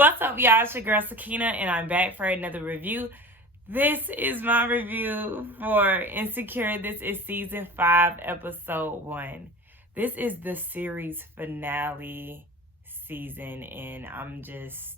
What's up, y'all? It's your girl Sakina, and I'm back for another review. This is my review for Insecure. This is season 5, episode 1. This is the series finale season, and I'm just...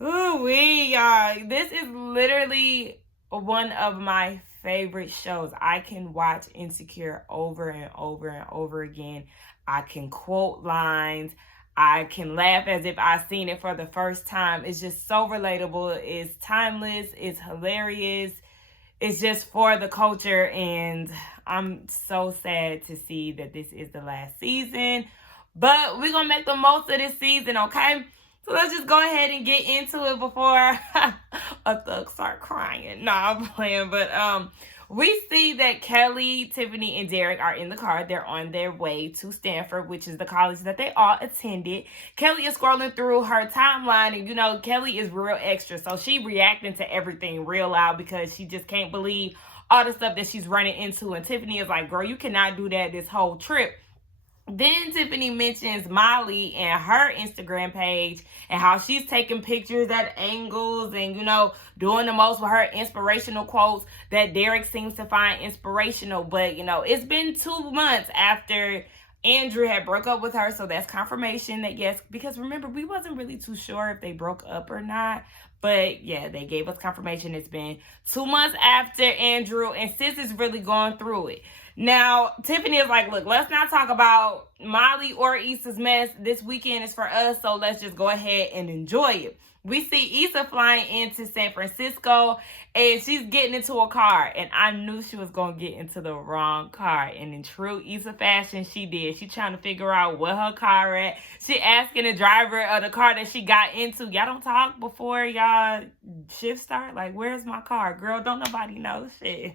ooh-wee, y'all. This is literally one of my favorite shows. I can watch Insecure over and over and over again. I can quote lines. I can laugh as if I've seen it for the first time. It's just so relatable. It's timeless. It's hilarious. It's just for the culture. And I'm so sad to see that this is the last season. But we're going to make the most of this season, okay? So let's just go ahead and get into it before a thug start crying. Nah, I'm playing. But we see that Kelly, Tiffany, and Derek are in the car. They're on their way to Stanford, which is the college that they all attended. Kelly is scrolling through her timeline, and you know, Kelly is real extra. So she reacting to everything real loud because she just can't believe all the stuff that she's running into. And Tiffany is like, girl, you cannot do that this whole trip. Then Tiffany mentions Molly and her Instagram page and how she's taking pictures at angles and, you know, doing the most with her inspirational quotes that Derek seems to find inspirational. But, you know, it's been 2 months after Andrew had broke up with her. So that's confirmation that, yes, because remember, we wasn't really too sure if they broke up or not. But, yeah, they gave us confirmation. It's been 2 months after Andrew, and sis is really going through it. Now, Tiffany is like, look, let's not talk about Molly or Issa's mess. This weekend is for us, so let's just go ahead and enjoy it. We see Issa flying into San Francisco, and she's getting into a car. And I knew she was going to get into the wrong car. And in true Issa fashion, she did. She trying to figure out what her car at. She asking the driver of the car that she got into, y'all don't talk before y'all shift start? Like, where's my car? Girl, don't nobody know shit.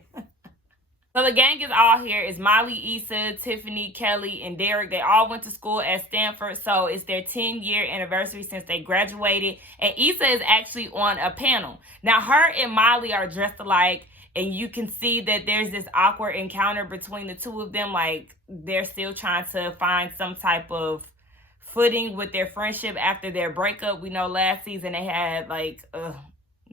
So the gang is all here. It's Molly, Issa, Tiffany, Kelly, and Derek. They all went to school at Stanford, so it's their 10-year anniversary since they graduated. And Issa is actually on a panel. Now, her and Molly are dressed alike, and you can see that there's this awkward encounter between the two of them. Like, they're still trying to find some type of footing with their friendship after their breakup. We know last season they had, like,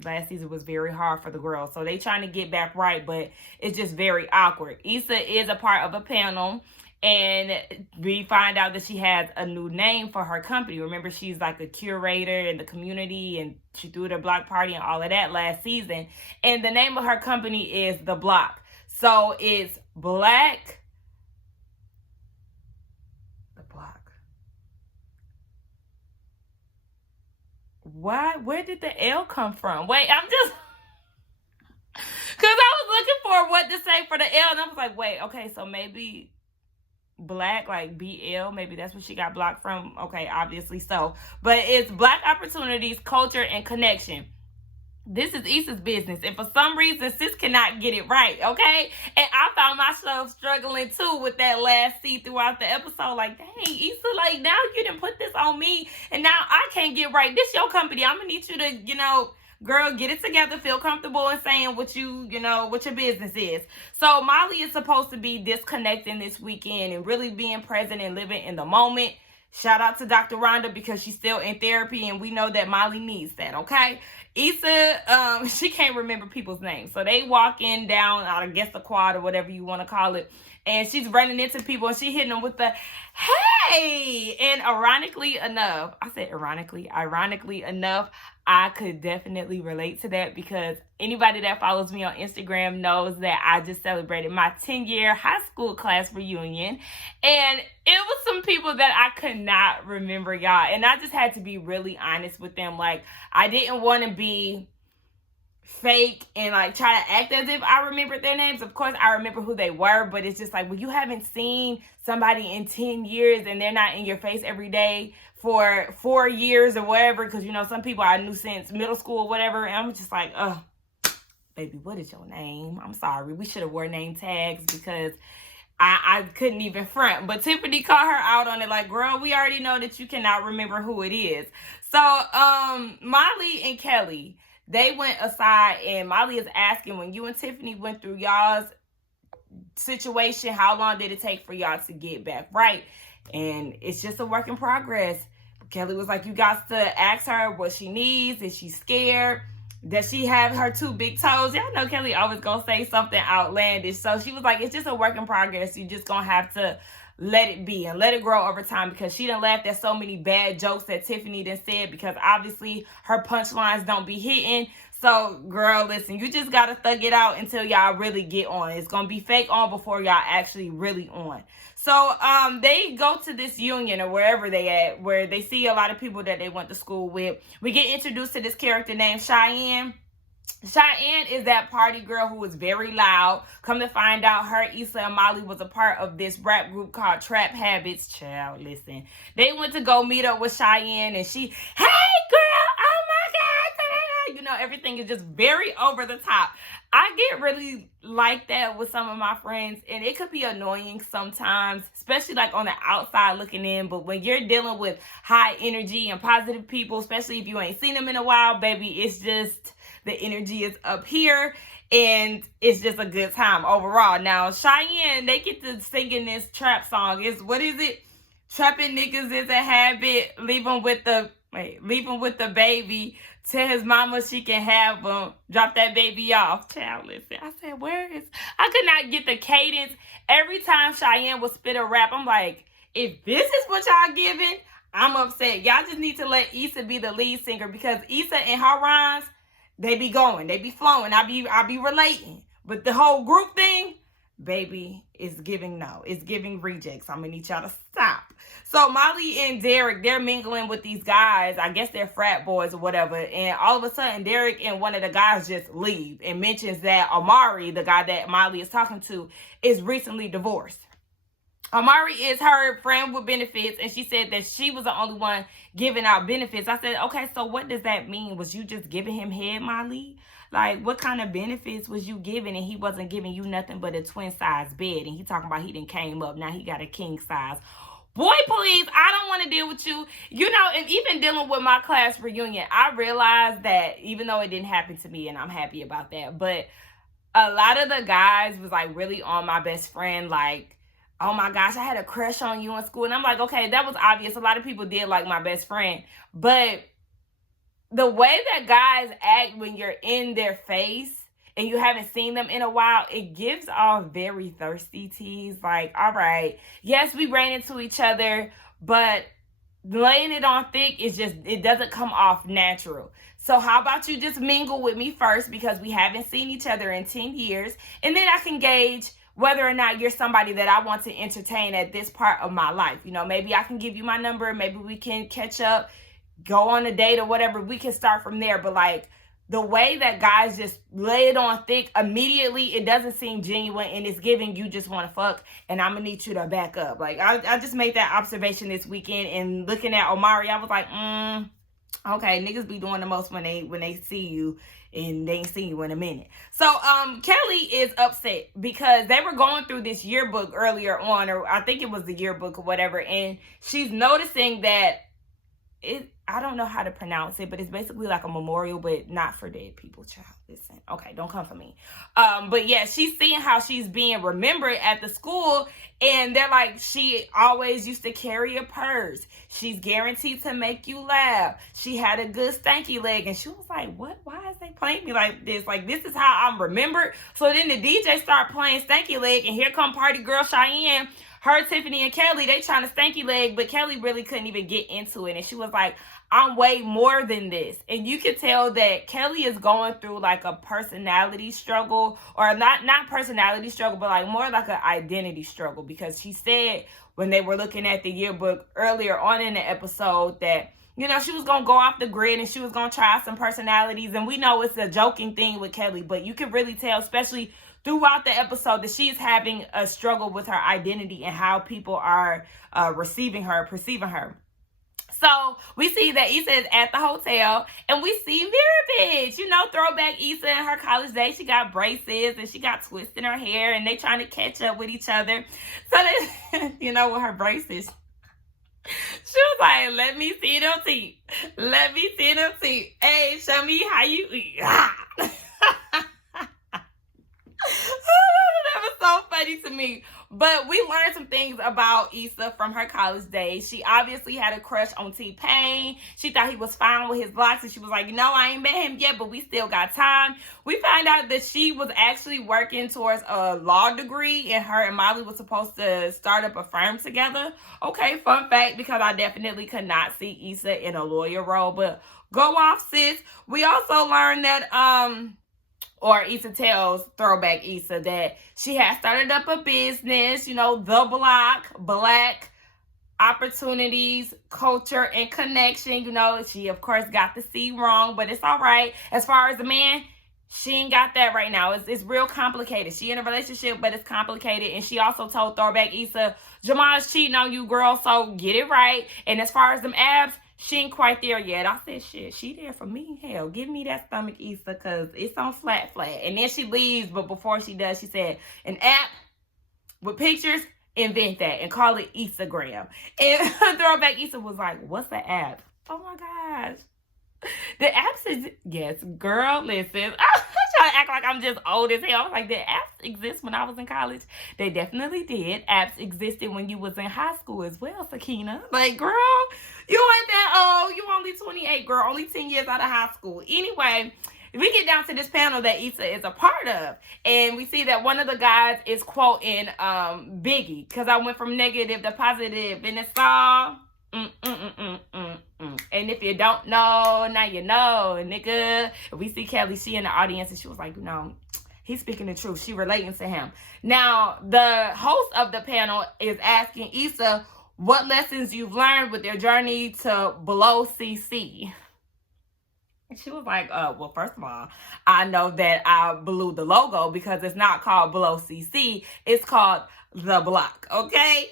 last season was very hard for the girls. So they trying to get back right, but it's just very awkward. Issa is a part of a panel, and we find out that she has a new name for her company. Remember, she's like a curator in the community, and she threw the block party and all of that last season. And the name of her company is The Block. So it's Black... The Block. Why? Where did the L come from? Wait, I'm just... because I was looking for what to say for the L, and I was like, wait, okay, so maybe Black, like BL, maybe that's where she got blocked from. Okay, obviously so. But it's Black Opportunities, Culture, and Connection. This is Issa's business, and for some reason, sis cannot get it right, okay? And I found myself struggling, too, with that last C throughout the episode. Like, dang, Issa, like, now you didn't put this on me, and now I can't get right. This your company. I'm going to need you to, you know, girl, get it together, feel comfortable in saying what you know, what your business is. So Molly is supposed to be disconnecting this weekend and really being present and living in the moment. Shout out to Dr. Rhonda because she's still in therapy, and we know that Molly needs that, okay? Issa, she can't remember people's names. So they walking down, I guess, the quad or whatever you want to call it, and she's running into people, and she hitting them with the, hey! And ironically enough, I could definitely relate to that because anybody that follows me on Instagram knows that I just celebrated my 10-year high school class reunion. And it was some people that I could not remember, y'all. And I just had to be really honest with them. Like, I didn't want to be fake and like try to act as if I remembered their names. Of course, I remember who they were, but it's just like, well, you haven't seen somebody in 10 years and they're not in your face every day for 4 years or whatever, because, you know, some people I knew since middle school or whatever, and I'm just like, oh, baby, what is your name? I'm sorry. We should have wore name tags because I couldn't even front. But Tiffany called her out on it like, girl, we already know that you cannot remember who it is. So Molly and Kelly, they went aside, and Molly is asking, when you and Tiffany went through y'all's situation, how long did it take for y'all to get back right? And it's just a work in progress. Kelly was like, you got to ask her what she needs. Is she scared? Does she have her 2 big toes? Y'all know Kelly always gonna say something outlandish. So she was like, it's just a work in progress. You just gonna have to let it be and let it grow over time, because she done laughed at so many bad jokes that Tiffany done said, because obviously her punchlines don't be hitting. So, girl, listen, you just gotta thug it out until y'all really get on. It's gonna be fake on before y'all actually really on. So, they go to this union or wherever they at, where they see a lot of people that they went to school with. We get introduced to this character named Cheyenne. Cheyenne is that party girl who is very loud. Come to find out, her, Issa, and Molly was a part of this rap group called Trap Habits. Child, listen. They went to go meet up with Cheyenne, and she, hey, girl, oh my God. You know, everything is just very over the top. I get really like that with some of my friends, and it could be annoying sometimes, especially like on the outside looking in. But when you're dealing with high energy and positive people, especially if you ain't seen them in a while, baby, it's just... the energy is up here, and it's just a good time overall. Now, Cheyenne, they get to singing this trap song. What is it? Trapping niggas is a habit. Leave him with the baby. Tell his mama she can have him. Drop that baby off. Child, listen. I said, I could not get the cadence. Every time Cheyenne would spit a rap, I'm like, if this is what y'all giving, I'm upset. Y'all just need to let Issa be the lead singer, because Issa and her rhymes, they be going, they be flowing. I be relating. But the whole group thing, baby, is giving no. It's giving rejects. I'm gonna need y'all to stop. So Molly and Derek, they're mingling with these guys. I guess they're frat boys or whatever. And all of a sudden, Derek and one of the guys just leave and mentions that Amari, the guy that Molly is talking to, is recently divorced. Amari is her friend with benefits, and she said that she was the only one giving out benefits. I said, okay, so what does that mean? Was you just giving him head, Molly? Like, what kind of benefits was you giving, and he wasn't giving you nothing but a twin-size bed, and he talking about he done came up, now he got a king size. Boy, please, I don't want to deal with you. You know, and even dealing with my class reunion, I realized that even though it didn't happen to me, and I'm happy about that, but a lot of the guys was, like, really on my best friend, like, oh my gosh, I had a crush on you in school. And I'm like, okay, that was obvious. A lot of people did like my best friend. But the way that guys act when you're in their face and you haven't seen them in a while, it gives off very thirsty tease. Like, all right, yes, we ran into each other, but laying it on thick is just, it doesn't come off natural. So how about you just mingle with me first, because we haven't seen each other in 10 years. And then I can gauge whether or not you're somebody that I want to entertain at this part of my life. You know, maybe I can give you my number. Maybe we can catch up, go on a date or whatever. We can start from there. But like the way that guys just lay it on thick immediately, it doesn't seem genuine, and it's giving you just want to fuck, and I'm going to need you to back up. Like I just made that observation this weekend, and looking at Omari, I was like, okay, niggas be doing the most when they see you and they ain't seen you in a minute. So Kelly is upset because they were going through this yearbook earlier on, or I think it was the yearbook or whatever, and she's noticing that I don't know how to pronounce it, but it's basically like a memorial, but not for dead people, child. Listen, okay, don't come for me. But yeah, she's seeing how she's being remembered at the school, and they're like, she always used to carry a purse. She's guaranteed to make you laugh. She had a good stanky leg, and she was like, what? Why is they playing me like this? Like, this is how I'm remembered? So then the DJ start playing stanky leg, and here come party girl Cheyenne. Her, Tiffany, and Kelly, they trying to stanky leg, but Kelly really couldn't even get into it. And she was like, I'm way more than this. And you can tell that Kelly is going through like a personality struggle, or not personality struggle, but like more like an identity struggle, because she said when they were looking at the yearbook earlier on in the episode that, you know, she was going to go off the grid and she was going to try some personalities. And we know it's a joking thing with Kelly, but you can really tell, especially throughout the episode, that she is having a struggle with her identity and how people are perceiving her. So we see that Issa is at the hotel, and we see Mirror Bitch, you know, throwback Issa in her college days. She got braces and she got twists in her hair, and they trying to catch up with each other. So they, you know, with her braces, she was like, let me see them teeth. Let me see them teeth. Hey, show me how you eat. That was so funny to me. But we learned some things about Issa from her college days. She obviously had a crush on T-Pain. She thought he was fine with his locks, and she was like, no, I ain't met him yet, but we still got time. We found out that she was actually working towards a law degree, and her and Molly was supposed to start up a firm together. Okay, fun fact, because I definitely could not see Issa in a lawyer role, but go off, sis. We also learned that, or Issa tells Throwback Issa that she had started up a business, you know, The Block, Black Opportunities, Culture, and Connection. You know, she, of course, got the C wrong, but it's all right. As far as the man, she ain't got that right now. It's real complicated. She in a relationship, but it's complicated. And she also told Throwback Issa, Jamal's cheating on you, girl, so get it right. And as far as them abs, she ain't quite there yet. I said, shit, she there for me. Hell, give me that stomach, Issa, because it's on flat. And then she leaves, but before she does, she said, an app with pictures, invent that and call it Instagram. And Throwback Issa was like, what's the app? Oh my gosh. The apps is, yes, girl, listen. I'm trying to act like I'm just old as hell. I was like, the apps exist when I was in college. They definitely did. Apps existed when you was in high school as well, Sakina. Like, girl, you ain't that old. You only 28, girl. Only 10 years out of high school. Anyway, we get down to this panel that Issa is a part of, and we see that one of the guys is quoting Biggie, because I went from negative to positive, and it's all and if you don't know, now you know, nigga. We see Kelly, she in the audience, and she was like, you know, he's speaking the truth. She relating to him. Now, the host of the panel is asking Issa what lessons you've learned with your journey to below CC. She was like, well, first of all, I know that I blew the logo because it's not called Below CC. It's called The Block, okay?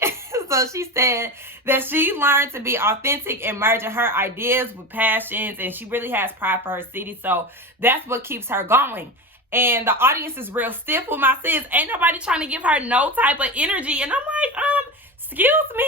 So she said that she learned to be authentic and merging her ideas with passions, and she really has pride for her city. So that's what keeps her going. And the audience is real stiff with my sis. Ain't nobody trying to give her no type of energy. And I'm like, excuse me?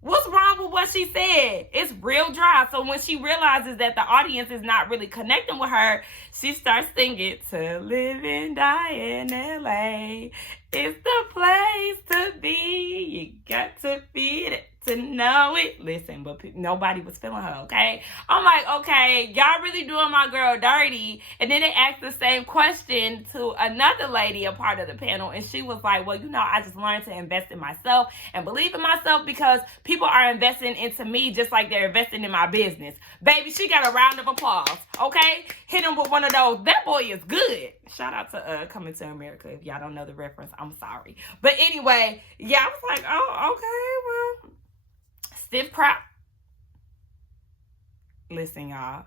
What's wrong with what she said? It's real dry. So when she realizes that the audience is not really connecting with her, she starts singing, to live and die in LA. It's the place to be. You got to feed it to know it. Listen, but nobody was feeling her, okay? I'm like, okay, y'all really doing my girl dirty. And then they asked the same question to another lady, a part of the panel, and she was like, well, you know, I just learned to invest in myself and believe in myself because people are investing into me just like they're investing in my business. Baby, she got a round of applause, okay? Hit him with one of those. That boy is good. Shout out to Coming to America. If y'all don't know the reference, I'm sorry. But anyway, yeah, I was like, oh, okay, well, stiff crap. Listen, y'all.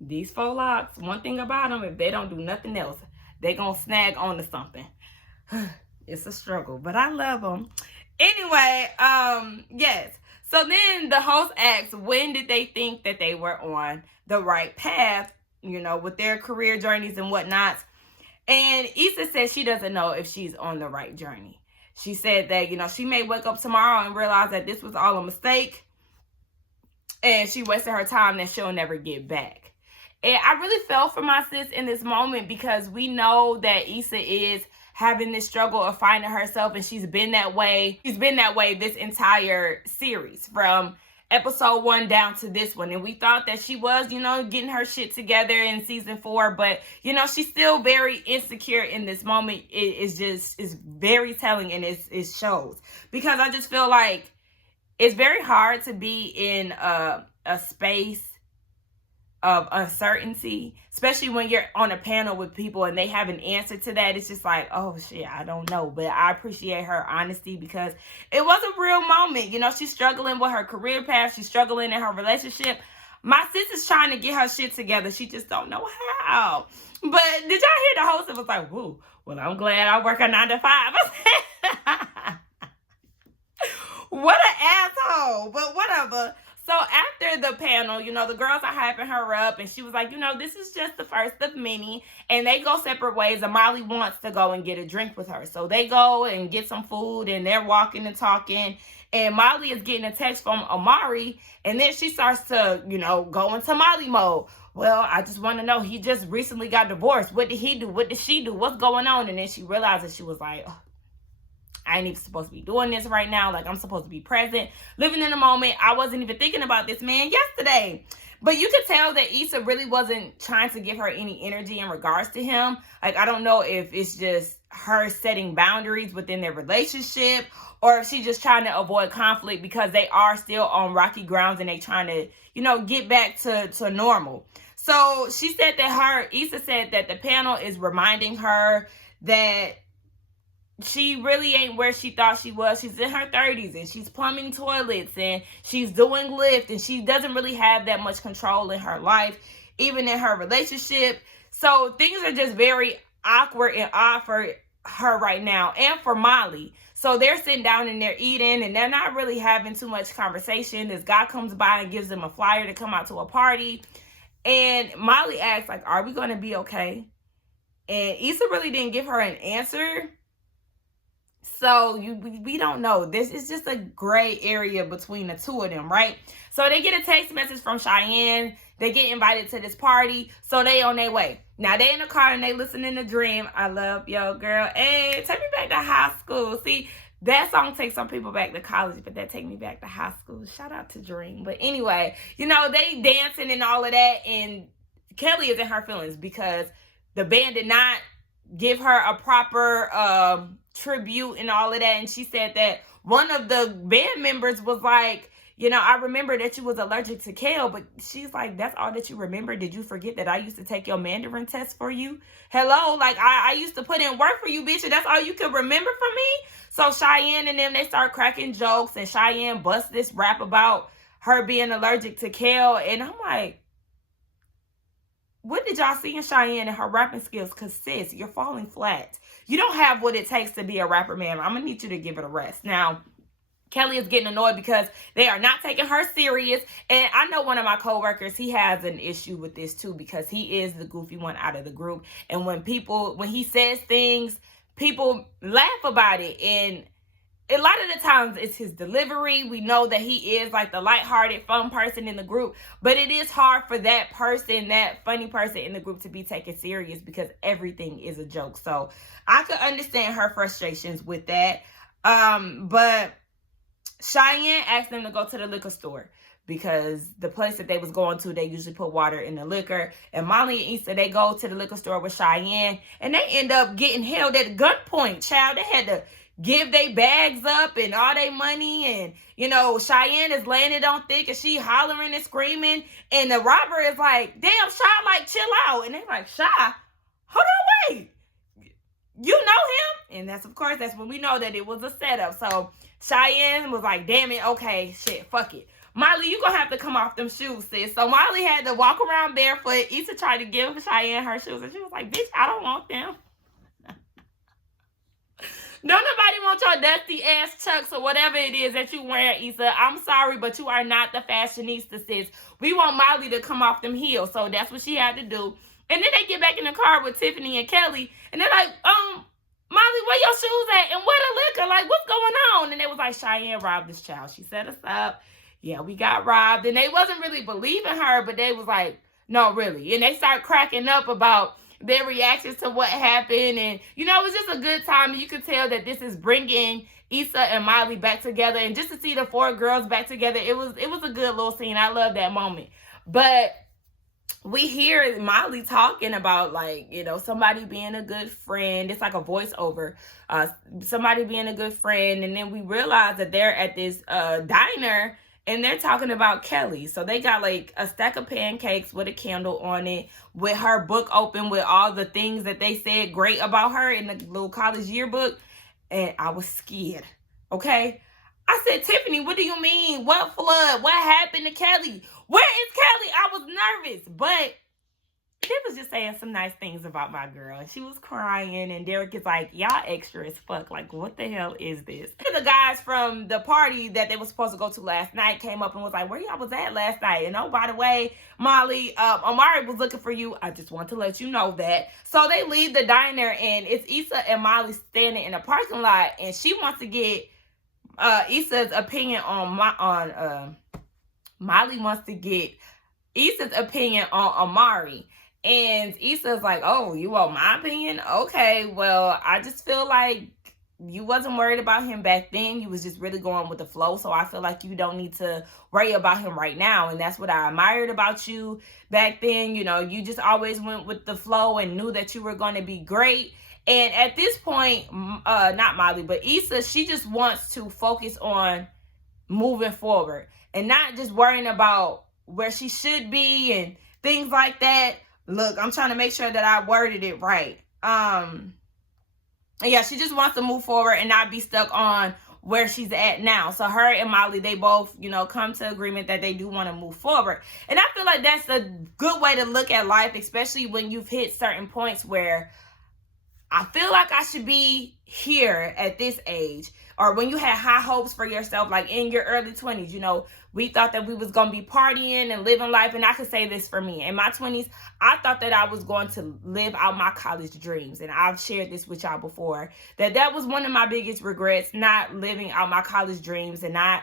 These faux locks, one thing about them, if they don't do nothing else, they gonna snag onto something. It's a struggle, but I love them. Anyway, yes. So then the host asks, when did they think that they were on the right path, you know, with their career journeys and whatnot? And Issa says she doesn't know if she's on the right journey. She said that, you know, she may wake up tomorrow and realize that this was all a mistake and she wasted her time that she'll never get back. And I really felt for my sis in this moment because we know that Issa is having this struggle of finding herself, and she's been that way. She's been that way this entire series from episode 1 down to this one. And we thought that she was, you know, getting her shit together in season 4, but, you know, she's still very insecure in this moment. It's very telling, and it shows. Because I just feel like it's very hard to be in a space of uncertainty, especially when you're on a panel with people and they have an answer to that. It's just like, oh shit, I don't know. But I appreciate her honesty because it was a real moment. You know, she's struggling with her career path. She's struggling in her relationship. My sister's trying to get her shit together. She just don't know how. But did y'all hear the host? It was like, woo, well, I'm glad I work a 9 to 5. What an asshole, but whatever. So after the panel, you know, the girls are hyping her up, and she was like, you know, this is just the first of many, and they go separate ways, and Molly wants to go and get a drink with her. So they go and get some food, and they're walking and talking, and Molly is getting a text from Amari, and then she starts to, you know, go into Molly mode. Well, I just want to know, he just recently got divorced. What did he do? What did she do? What's going on? And then she realized that she was like, oh, I ain't even supposed to be doing this right now. Like, I'm supposed to be present, living in the moment. I wasn't even thinking about this man yesterday. But you could tell that Issa really wasn't trying to give her any energy in regards to him. Like, I don't know if it's just her setting boundaries within their relationship, or if she's just trying to avoid conflict because they are still on rocky grounds and they trying to, you know, get back to normal. So she said that Issa said that the panel is reminding her that she really ain't where she thought she was. She's in her 30s and she's plumbing toilets and she's doing Lyft, and she doesn't really have that much control in her life, even in her relationship. So things are just very awkward and odd for her right now, and for Molly. So they're sitting down and they're eating and they're not really having too much conversation. This guy comes by and gives them a flyer to come out to a party. And Molly asks, like, are we going to be okay? And Issa really didn't give her an answer. So we don't know. This is just a gray area between the two of them, right? So they get a text message from Cheyenne. They get invited to this party. So they on their way. Now they in the car and they listening to Dream. I love yo girl. Hey, take me back to high school. See, that song takes some people back to college, but that take me back to high school. Shout out to Dream. But anyway, you know, they dancing and all of that. And Kelly is in her feelings because the band did not give her a proper tribute and all of that. And she said that one of the band members was like, you know, I remember that you was allergic to kale, but she's like, that's all that you remember? Did you forget that I used to take your Mandarin test for you? Hello? Like, I used to put in work for you, bitch, and that's all you could remember from me? So Cheyenne and them, they start cracking jokes, and Cheyenne busts this rap about her being allergic to kale. And I'm like, what did y'all see in Cheyenne and her rapping skills? Because, sis, you're falling flat. You don't have what it takes to be a rapper, man. I'm going to need you to give it a rest. Now, Kelly is getting annoyed because they are not taking her serious. And I know one of my coworkers, he has an issue with this too, because he is the goofy one out of the group. And when he says things, people laugh about it. And a lot of the times it's his delivery. We know that he is like the lighthearted, fun person in the group, but it is hard for that person, that funny person in the group, to be taken serious because everything is a joke. So I could understand her frustrations with that. But Cheyenne asked them to go to the liquor store because the place that they was going to, they usually put water in the liquor. And Molly and Issa, they go to the liquor store with Cheyenne, and they end up getting held at gunpoint, child. They had to give their bags up and all their money. And, you know, Cheyenne is laying it on thick and she hollering and screaming. And the robber is like, damn, Shy, like, chill out. And they're like, Shy, hold on, wait. You know him? And that's, of course, that's when we know that it was a setup. So Cheyenne was like, damn it, okay, shit, fuck it. Molly, you gonna have to come off them shoes, sis. So Molly had to walk around barefoot. Issa tried to give Cheyenne her shoes, and she was like, bitch, I don't want them. Don't nobody want your dusty ass Chucks or whatever it is that you wear, Issa. I'm sorry, but you are not the fashionista, sis. We want Molly to come off them heels. So that's what she had to do. And then they get back in the car with Tiffany and Kelly. And they're like, Molly, where your shoes at? And where the liquor? Like, what's going on? And they was like, Cheyenne robbed this child. She set us up. Yeah, we got robbed. And they wasn't really believing her, but they was like, no, really. And they start cracking up about their reactions to what happened. And, you know, it was just a good time. You could tell that this is bringing Issa and Molly back together. And just to see the four girls back together, it was a good little scene. I love that moment. But we hear Molly talking about, like, you know, somebody being a good friend. It's like a voiceover. Somebody being a good friend. And then we realize that they're at this diner, and they're talking about Kelly. So they got like a stack of pancakes with a candle on it, with her book open with all the things that they said great about her in the little college yearbook. And I was scared. Okay? I said, Tiffany, what do you mean? What flood? What happened to Kelly? Where is Kelly? I was nervous, but she was just saying some nice things about my girl. And she was crying, and Derek is like, y'all extra as fuck. Like, what the hell is this? The guys from the party that they were supposed to go to last night came up and was like, where y'all was at last night? And oh, by the way, Molly, Amari was looking for you. I just want to let you know that. So they leave the diner, and it's Issa and Molly standing in a parking lot, and she wants to get Issa's opinion on Molly wants to get Issa's opinion on Amari. And Issa's like, oh, you want my opinion? Okay, well, I just feel like you wasn't worried about him back then. You was just really going with the flow. So I feel like you don't need to worry about him right now. And that's what I admired about you back then. You know, you just always went with the flow and knew that you were going to be great. And at this point, not Molly, but Issa, she just wants to focus on moving forward and not just worrying about where she should be and things like that. Look, I'm trying to make sure that I worded it right. Yeah, she just wants to move forward and not be stuck on where she's at now. So her and Molly, they both, you know, come to agreement that they do want to move forward. And I feel like that's a good way to look at life, especially when you've hit certain points where I feel like I should be here at this age, or when you had high hopes for yourself, like in your early 20s, you know, we thought that we was going to be partying and living life. And I could say this for me. In my 20s, I thought that I was going to live out my college dreams. And I've shared this with y'all before, that was one of my biggest regrets, not living out my college dreams and not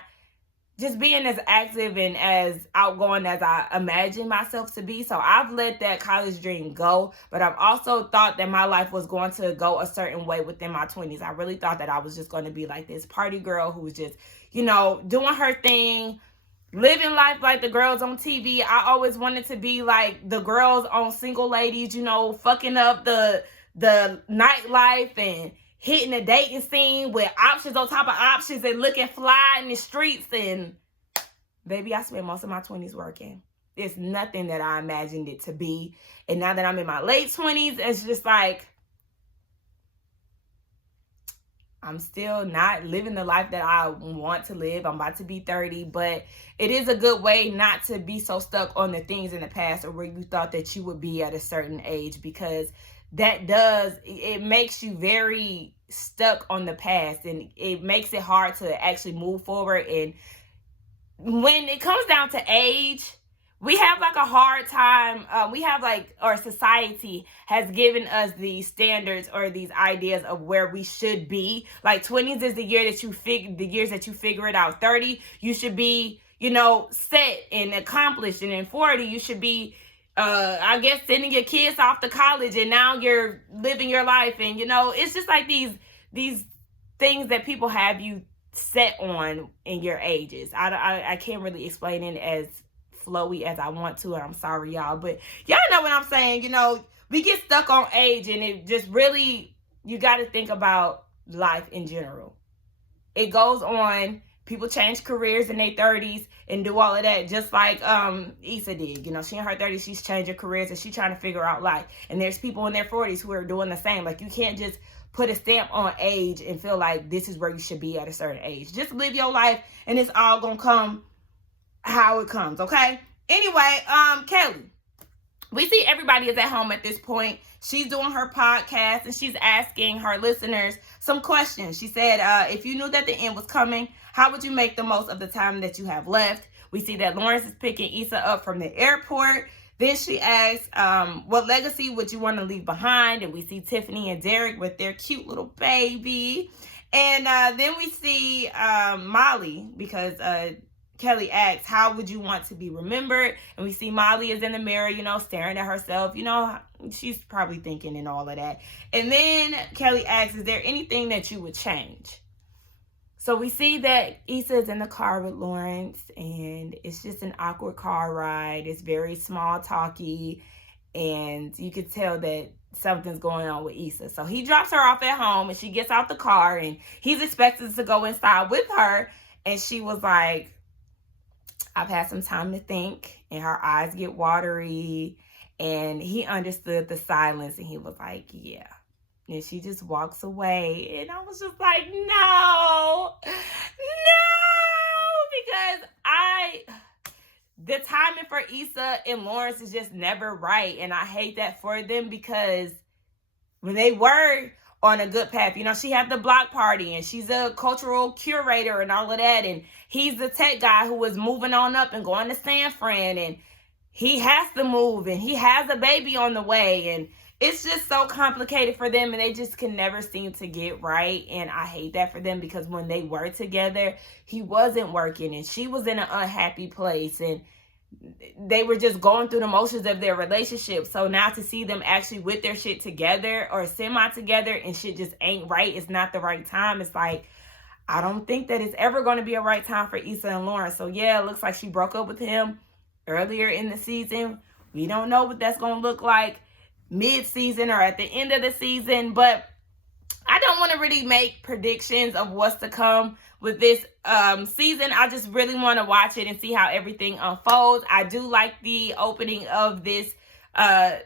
just being as active and as outgoing as I imagined myself to be. So I've let that college dream go, but I've also thought that my life was going to go a certain way within my 20s. I really thought that I was just going to be like this party girl who was just, you know, doing her thing, living life like the girls on TV. I always wanted to be like the girls on Single Ladies, you know, fucking up the nightlife and hitting the dating scene with options on top of options and looking fly in the streets. And baby, I spent most of my 20s working. It's nothing that I imagined it to be. And now that I'm in my late 20s, it's just like, I'm still not living the life that I want to live. I'm about to be 30, but it is a good way not to be so stuck on the things in the past or where you thought that you would be at a certain age, because it makes you very stuck on the past and it makes it hard to actually move forward. And when it comes down to age, we have like a hard time. Our society has given us these standards or these ideas of where we should be. Like 20s is the years that you figure it out. 30, you should be, you know, set and accomplished. And in 40, you should be, I guess, sending your kids off to college, and now you're living your life. And, you know, it's just like these things that people have you set on in your ages. I can't really explain it as flowy as I want to, and I'm sorry, y'all, but y'all know what I'm saying. You know, we get stuck on age, and it just really, you got to think about life in general. It goes on. People change careers in their 30s and do all of that, just like Issa did. You know, she in her 30s, she's changing careers and she's trying to figure out life. And there's people in their 40s who are doing the same. Like, you can't just put a stamp on age and feel like this is where you should be at a certain age. Just live your life, and it's all gonna come how it comes, okay? Anyway, Kelly, we see everybody is at home at this point. She's doing her podcast and she's asking her listeners some questions. She said, if you knew that the end was coming, how would you make the most of the time that you have left? We see that Lawrence is picking Issa up from the airport. Then she asks, what legacy would you want to leave behind? And we see Tiffany and Derek with their cute little baby. And then we see Molly, because Kelly asks, how would you want to be remembered? And we see Molly is in the mirror, you know, staring at herself. You know, she's probably thinking and all of that. And then Kelly asks, is there anything that you would change? So we see that Issa is in the car with Lawrence, and it's just an awkward car ride. It's very small talky, and you could tell that something's going on with Issa. So he drops her off at home, and she gets out the car, and he's expected to go inside with her. And she was like, I've had some time to think, and her eyes get watery, and he understood the silence, and he was like, yeah. And she just walks away, and I was just like, no, because the timing for Issa and Lawrence is just never right, and I hate that for them, because when they were on a good path, you know, she had the block party, and she's a cultural curator and all of that, and he's the tech guy who was moving on up and going to San Fran, and he has to move, and he has a baby on the way, and it's just so complicated for them, and they just can never seem to get right. And I hate that for them, because when they were together, he wasn't working and she was in an unhappy place. And they were just going through the motions of their relationship. So now to see them actually with their shit together or semi together and shit just ain't right, it's not the right time. It's like, I don't think that it's ever going to be a right time for Issa and Lauren. So yeah, it looks like she broke up with him earlier in the season. We don't know what that's going to look like mid-season or at the end of the season, but I don't want to really make predictions of what's to come with this season. I just really want to watch it and see how everything unfolds. I do like the opening of this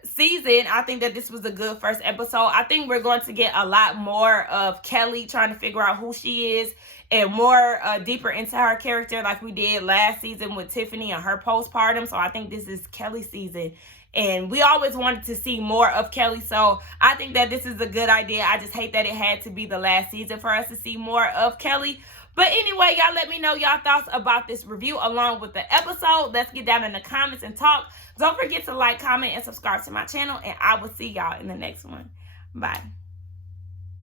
season. I think that this was a good first episode. I think we're going to get a lot more of Kelly trying to figure out who she is and more deeper into her character like we did last season with Tiffany and her postpartum. So I think this is Kelly's season. And we always wanted to see more of Kelly. So I think that this is a good idea. I just hate that it had to be the last season for us to see more of Kelly. But anyway, y'all let me know y'all thoughts about this review along with the episode. Let's get down in the comments and talk. Don't forget to like, comment, and subscribe to my channel. And I will see y'all in the next one. Bye.